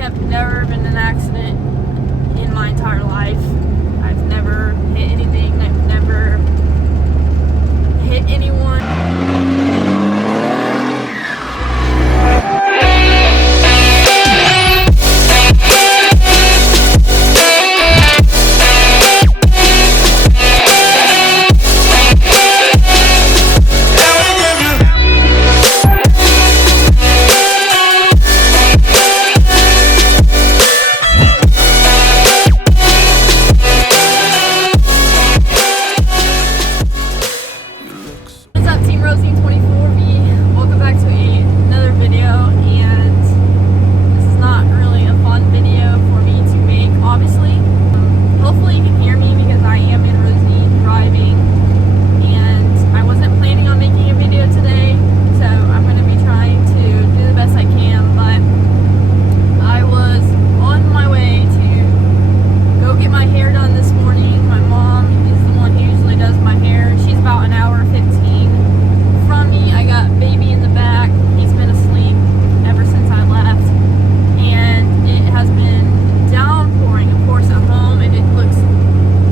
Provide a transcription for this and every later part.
have never been in an accident in my entire life. I've never hit anything. I've never hit anyone. Rosine 24V. Welcome back to another video, and this is not really a fun video for me to make, obviously. Hopefully you can hear me because I am in Rosine driving, and I wasn't planning on making a video today, so I'm going to be trying to do the best I can, but I was on my way to go get my hair done this morning. My mom is the one who usually does my hair. She's about an hour 15 from me. I got baby in the back. He's been asleep ever since I left, and it has been downpouring, of course, at home, and it looks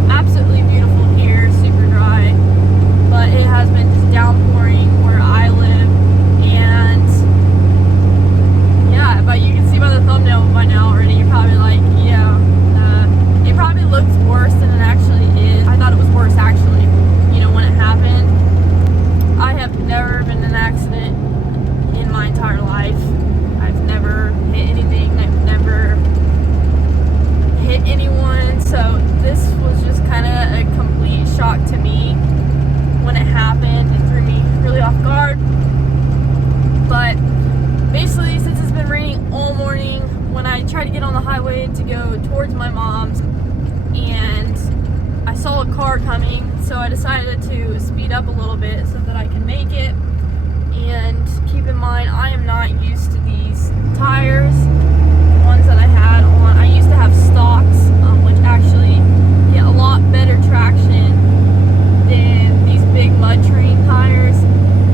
absolutely beautiful here, super dry, but it has been just downpouring where I live. And yeah, but you can see by the thumbnail by now already, you're probably like, yeah, it probably looks worse than it actually is. I thought it was worse actually, you know, when it happened. I have never been in an accident in my entire life. I've never hit anything. I've never hit anyone. So this was just kind of a complete shock to me when it happened. It threw me really off guard. But basically, since it's been raining all morning, when I tried to get on the highway to go towards my mom's, and I saw a car coming, so I decided to speed up a little bit so that I can make it. And keep in mind, I am not used to these tires, the ones that I had on. I used to have stocks, which actually get a lot better traction than these big mud train tires.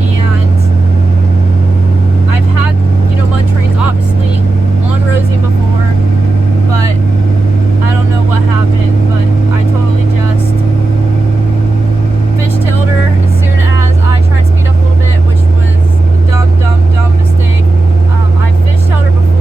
And I've had, you know, mud trains obviously on Rosine before, but I don't know what happened, but I totally just fishtailed her as soon as I tried to speed up a little bit, which was a dumb mistake. I fishtailed her before.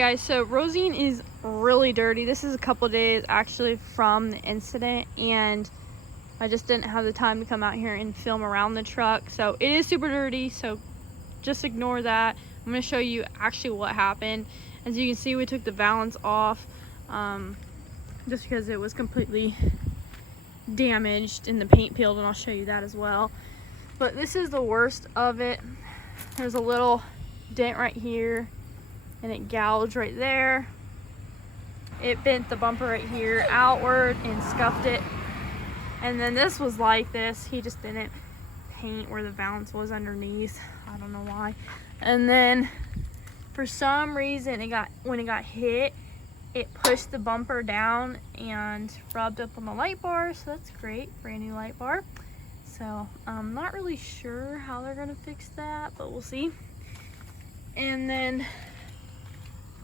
guys, so Rosine is really dirty. This is a couple days actually from the incident, and I just didn't have the time to come out here and film around the truck. So it is super dirty, so just ignore that. I'm going to show you actually what happened. As you can see, we took the valance off just because it was completely damaged and the paint peeled, and I'll show you that as well. But this is the worst of it. There's a little dent right here, and it gouged right there. It bent the bumper right here outward and scuffed it. And then this was like this. He just didn't paint where the valance was underneath. I don't know why. And then for some reason, when it got hit, it pushed the bumper down and rubbed up on the light bar. So that's great, brand new light bar. So I'm not really sure how they're gonna fix that, but we'll see. And then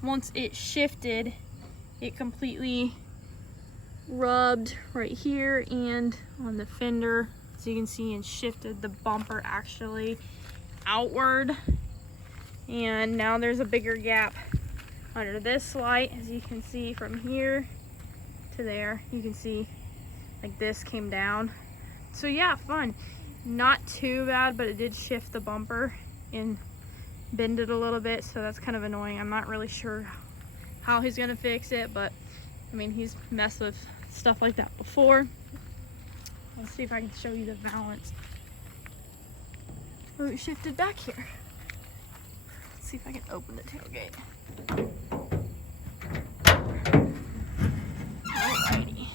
once it shifted, it completely rubbed right here and on the fender, so you can see, and shifted the bumper actually outward. And now there's a bigger gap under this light, as you can see from here to there. You can see like this came down. So yeah, fun. Not too bad, but it did shift the bumper and bend it a little bit, so that's kind of annoying. I'm not really sure how he's gonna fix it, but I mean, he's messed with stuff like that before. Let's see if I can show you the valance. Oh, it shifted back here. Let's see if I can open the tailgate. Alrighty.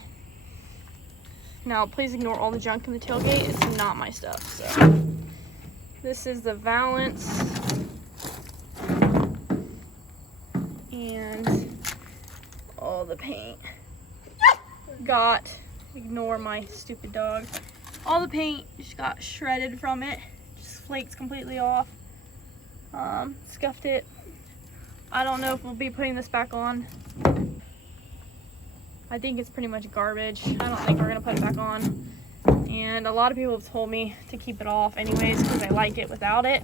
Now, please ignore all the junk in the tailgate. It's not my stuff. So, this is the valance. And all the paint got, ignore my stupid dog. All the paint just got shredded from it. Just flakes completely off. Scuffed it. I don't know if we'll be putting this back on. I think it's pretty much garbage. I don't think we're gonna put it back on. And a lot of people have told me to keep it off anyways because I like it without it.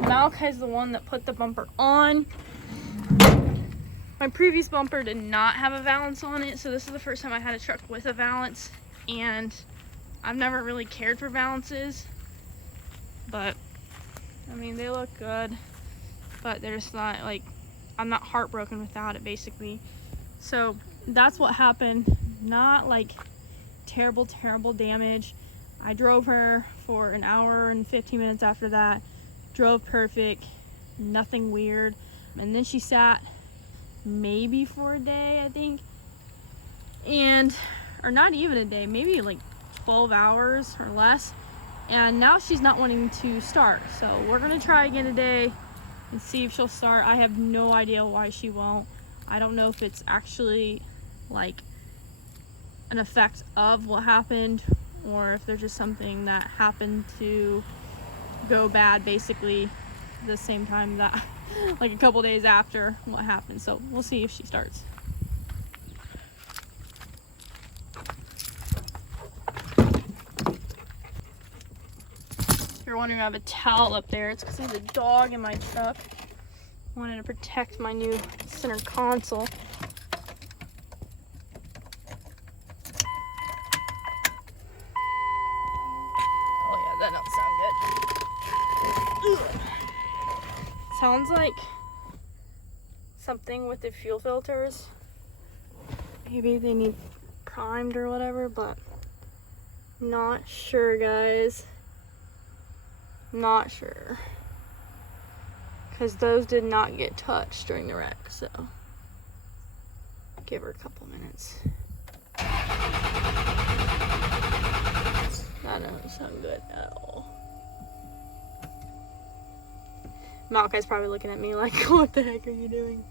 Malachi's the one that put the bumper on. My previous bumper did not have a valance on it, so this is the first time I had a truck with a valance, and I've never really cared for valances, but I mean, they look good, but they're just not, like, I'm not heartbroken without it, basically. So that's what happened. Not like terrible damage. I drove her for an hour and 15 minutes after that. Drove perfect, nothing weird. And then she sat maybe for a day, I think, or not even a day, maybe like 12 hours or less, and now she's not wanting to start. So we're gonna try again today and see if she'll start. I have no idea why she won't. I don't know if it's actually like an effect of what happened, or if there's just something that happened to go bad basically the same time that like a couple days after what happened. So we'll see if she starts. If you're wondering, I have a towel up there. It's because I have a dog in my truck. I wanted to protect my new center console. Oh yeah, that don't sound good. Ugh. Sounds like something with the fuel filters. Maybe they need primed or whatever, but not sure, guys. Not sure. Because those did not get touched during the wreck, so give her a couple minutes. That doesn't sound good at all. Malachi's probably looking at me like, what the heck are you doing?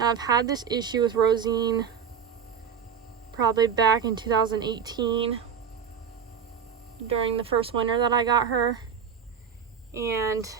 Now, I've had this issue with Rosine probably back in 2018 during the first winter that I got her, and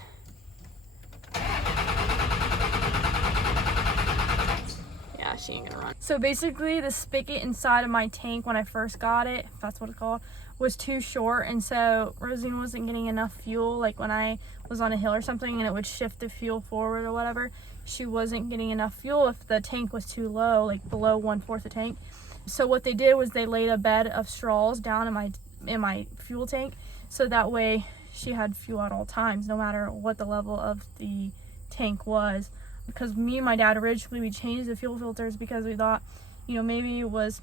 yeah, she ain't gonna run. So basically the spigot inside of my tank when I first got it, if that's what it's called, was too short, and so Rosine wasn't getting enough fuel, like when I was on a hill or something and it would shift the fuel forward or whatever. she wasn't getting enough fuel if the tank was too low, like below 1/4 the tank. So what they did was they laid a bed of straws down in my fuel tank, so that way she had fuel at all times, no matter what the level of the tank was. Because me and my dad originally, we changed the fuel filters because we thought, you know, maybe it was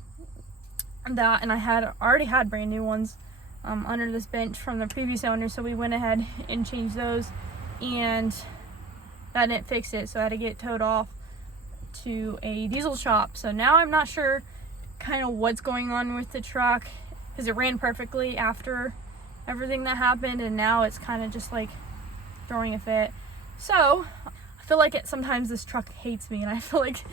that, and I already had brand new ones under this bench from the previous owner, so we went ahead and changed those, and that didn't fix it, so I had to get it towed off to a diesel shop. So now I'm not sure kind of what's going on with the truck, because it ran perfectly after everything that happened, and now it's kind of just like throwing a fit. So I feel like sometimes this truck hates me, and I feel like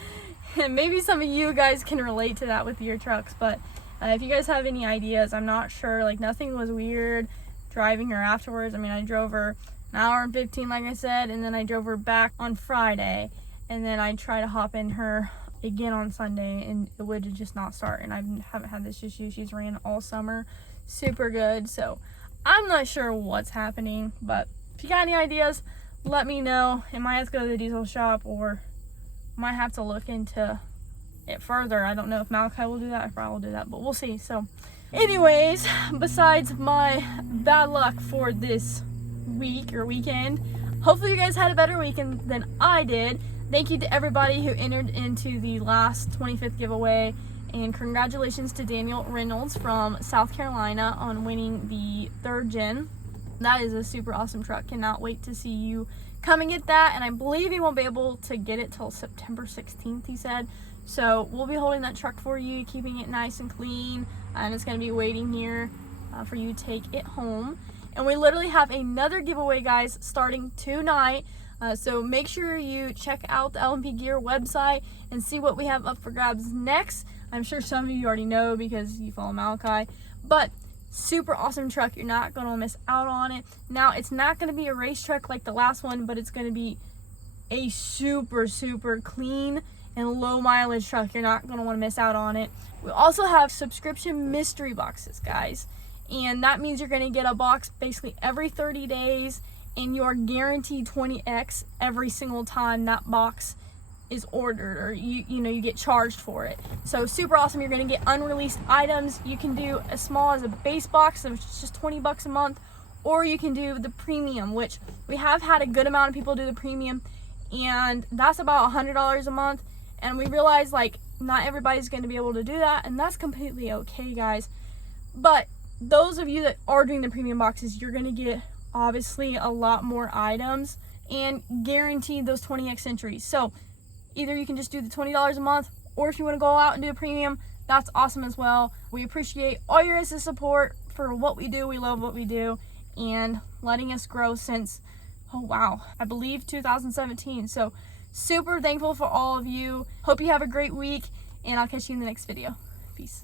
maybe some of you guys can relate to that with your trucks. But if you guys have any ideas, I'm not sure. Like, nothing was weird driving her afterwards. I mean, I drove her an hour and 15, like I said, and then I drove her back on Friday, and then I tried to hop in her again on Sunday, and it would just not start. And I haven't had this issue. She's ran all summer super good, so I'm not sure what's happening. But if you got any ideas, let me know. It might have to go to the diesel shop, or might have to look into it further. I don't know if Malachi will do that, I probably will do that, but we'll see. So anyways, besides my bad luck for this week or weekend, hopefully you guys had a better weekend than I did. Thank you to everybody who entered into the last 25th giveaway, and congratulations to Daniel Reynolds from South Carolina on winning the 3rd gen. That is a super awesome truck. Cannot wait to see you come and get that, and I believe he won't be able to get it till September 16th, he said. So we'll be holding that truck for you, keeping it nice and clean, and it's going to be waiting here for you to take it home. And we literally have another giveaway, guys, starting tonight. So make sure you check out the LMP Gear website and see what we have up for grabs next. I'm sure some of you already know because you follow Malachi, but super awesome truck. You're not going to miss out on it. Now, it's not going to be a race truck like the last one, but it's going to be a super, super clean and low mileage truck. You're not going to want to miss out on it. We also have subscription mystery boxes, guys, and that means you're going to get a box basically every 30 days, and you're guaranteed 20x every single time that box is ordered, or you get charged for it. So super awesome. You're going to get unreleased items. You can do as small as a base box, which is just 20 bucks a month, or you can do the premium, which we have had a good amount of people do the premium, and that's about $100 a month. And we realize, like, not everybody's going to be able to do that, and that's completely okay, guys. But those of you that are doing the premium boxes, you're going to get obviously a lot more items and guaranteed those 20x entries. So either you can just do the $20 a month, or if you want to go out and do a premium, that's awesome as well. We appreciate all your guys' support for what we do. We love what we do, and letting us grow since, oh wow, I believe 2017. So super thankful for all of you. Hope you have a great week, and I'll catch you in the next video. Peace.